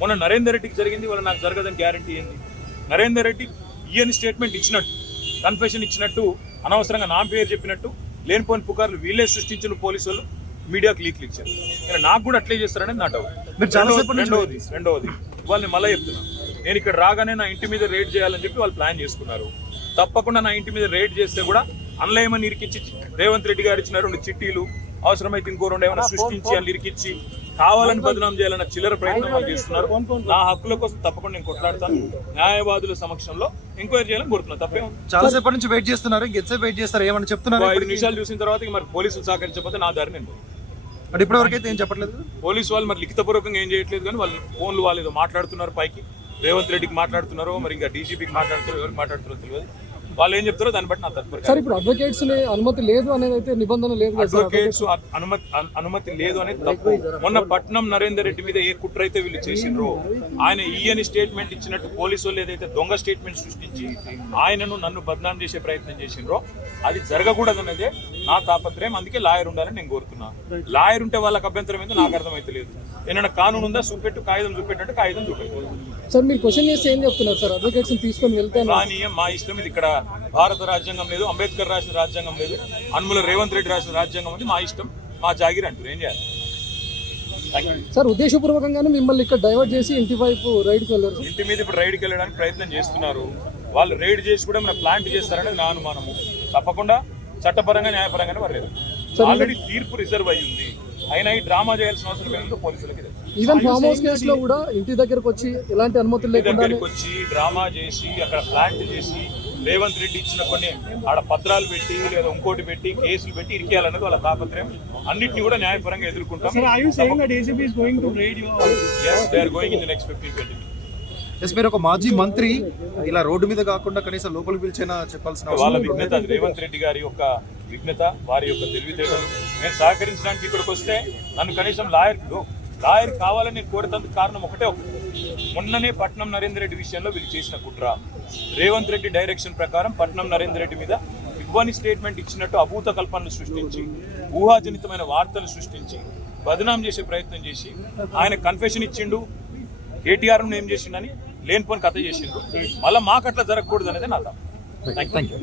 మొన్న నరేందర్ రెడ్డికి జరిగింది, వాళ్ళ నాకు జరగదని గ్యారంటీ ఏంది? నరేందర్ రెడ్డి ఈయన స్టేట్మెంట్ ఇచ్చినట్టు, కన్ఫెషన్ ఇచ్చినట్టు, అనవసరంగా నా పేరు చెప్పినట్టు లేనిపోని పుకార్లు వీళ్ళే సృష్టించిన పోలీసులు మీడియాకు లీక్లు ఇచ్చారు. నాకు కూడా అట్లే చేస్తారనేది నా డౌట్. రెండవది వాళ్ళని మళ్ళీ చెప్తున్నాను, నేను ఇక్కడ రాగానే నా ఇంటి మీద రేడ్ చేయాలని చెప్పి వాళ్ళు ప్లాన్ చేసుకున్నారు. తప్పకుండా నా ఇంటి మీద రేడ్ చేస్తే కూడా అన్లయమని ఇరికిచ్చి రేవంత్ రెడ్డి గారు ఇచ్చిన 2 చిట్టీలు, అవసరమైతే ఇంకో 2 ఏమైనా సృష్టించి వాళ్ళు ఇరికిచ్చి కావాలని బదనాం చేయాలన్న చిల్లర ప్రయత్నం చేస్తున్నారు. నా హక్కుల కోసం తప్పకుండా నేను కొట్లాడతాను. న్యాయవాదుల సమక్షంలో ఎంక్వైరీ చేయాలని కోరుతున్నాను. తప్పే చాలా సేపటి నుంచి వెయిట్ చేస్తున్నారు, ఇంకెంతసేపు వెయిట్ చేస్తారు ఏమని చెప్తున్నారు? 5 నిమిషాలు చూసిన తర్వాత మరి పోలీసులు సహకరించకపోతే నా దారి నేను అంటే ఇప్పటివరకు అయితే ఏం చెప్పట్లేదు. పోలీసు వాళ్ళు మరి లిఖితపూర్వకంగా ఏం చేయట్లేదు, కానీ వాళ్ళు ఫోన్లు వాళ్ళు ఏదో మాట్లాడుతున్నారు. పైకి రేవంత్ రెడ్డికి మాట్లాడుతున్నారు, మరి ఇంకా డీజీపీకి మాట్లాడుతున్నారు, ఎవరికి మాట్లాడుతున్నారో తెలియదు. వాళ్ళు ఏం చెప్తారో దాన్ని బట్టి నా తదుపరి. సార్, ఇప్పుడు అడ్వకేట్స్ అనుమతి లేదు అనేది అయితే నిబంధన లేదు. అడ్వకేట్స్ అనుమతి లేదు అనేది తప్పు. మొన్న పట్నం నరేందర్ రెడ్డి మీద ఏ కుట్ర అయితే వీళ్ళు చేసిండ్రో, ఆయన ఈయన స్టేట్మెంట్ ఇచ్చినట్టు పోలీసు వాళ్ళు ఏదైతే దొంగ స్టేట్మెంట్ సృష్టించి ఆయనను నన్ను బదనాం చేసే ప్రయత్నం చేసిండ్రో అది జరగకూడదన్నదే నా తాపత్రయం. అందుకే లాయర్ ఉండాలని నేను కోరుతున్నాను. లాయర్ ఉంటే వాళ్ళకి అభ్యంతరం ఏందో నాకు అర్థమైతే లేదు. ఏమైనా కానూన్ ఉందా? చూపెట్టు, కాగితం చూపెట్టు, కాగితం చూపెట్టు. సార్, మీరు క్వశ్చన్ చేస్తే ఏం చెప్తున్నారు సార్? అడ్వకేట్స్ తీసుకొని వెళ్తాను కానీ మా ఇష్టం ఇది. ఇక్కడ భారత రాజ్యాంగం లేదు, అంబేద్కర్ రాసిన రాజ్యాంగం లేదు, అనుముల రేవంత్ రెడ్డి రాసిన రాజ్యాంగం ఉంది. మా ఇష్టం, మా జాగిరి అంటారు. ఏం చేయాలి సార్? ఉద్దేశపూర్వకంగానే మిమ్మల్ని ఇక్కడ డైవర్ట్ చేసి ఇంటి వైపు రైడ్కి వెళ్ళారు. ఇంటి మీద ఇప్పుడు రైడ్కి వెళ్ళడానికి ప్రయత్నం చేస్తున్నారు. వాళ్ళు రైడ్ చేసి కూడా మన ప్లాంట్ చేస్తారనేది నా అనుమానము. తప్పకుండా చట్టపరంగా న్యాయపరంగానే వర్లేదు. ఆల్రెడీ తీర్పు రిజర్వ్ అయ్యి ఉంది. అయినా ఈ డ్రామా చేయాల్సిన అవసరం ఏంటో పోలీసులకి తెలుసు. ఈవెన్ ఫామ్ హౌస్ కేసులో కూడా ఇంటి దగ్గరకు వచ్చి ఎలాంటి అనుమతులు లేకుండా వచ్చి డ్రామా చేసి అక్కడ ప్లాంట్ చేసి రేవంత్ రెడ్డి ఇచ్చిన కొన్ని ఆడ పత్రాలు పెట్టి లేదా ఇంకోటి పెట్టి కేసులు పెట్టి ఇరికేయాలన్నది వాళ్ళ తాపత్రయం. అన్నింటినీ కూడా న్యాయపరంగా ఎదుర్కొంటాం. మీరు ఒక మాజీ మంత్రి ఇలా రోడ్డు మీద కాకుండా కనీసం లోపలికి పిలిచేనా చెప్పాల్సిన వాళ్ళ విఘ్నత, అది రేవంత్ రెడ్డి గారి యొక్క విఘ్నత, వారి యొక్క తెలివితేటలు. నేను సహకరించడానికి ఇక్కడికి వస్తే నన్ను కనీసం లాయర్ కావాలని నేను కోరేందుకు కారణం ఒకటే. మొన్ననే పట్నం నరేందర్ రెడ్డి విషయంలో వీళ్ళు చేసిన కుట్ర, రేవంత్ రెడ్డి డైరెక్షన్ ప్రకారం పట్నం నరేందర్ రెడ్డి మీద ఇవ్వని స్టేట్మెంట్ ఇచ్చినట్టు అభూత కల్పనలు సృష్టించి, ఊహాజనితమైన వార్తలు సృష్టించి బదనాం చేసే ప్రయత్నం చేసి ఆయన కన్ఫెషన్ ఇచ్చిండు, కేటీఆర్ ఏం చేసిండని లేనిపోని కథ చేసిండు. మళ్ళీ మాకు అట్లా జరగకూడదు అనేది నా థాట్. Thank you.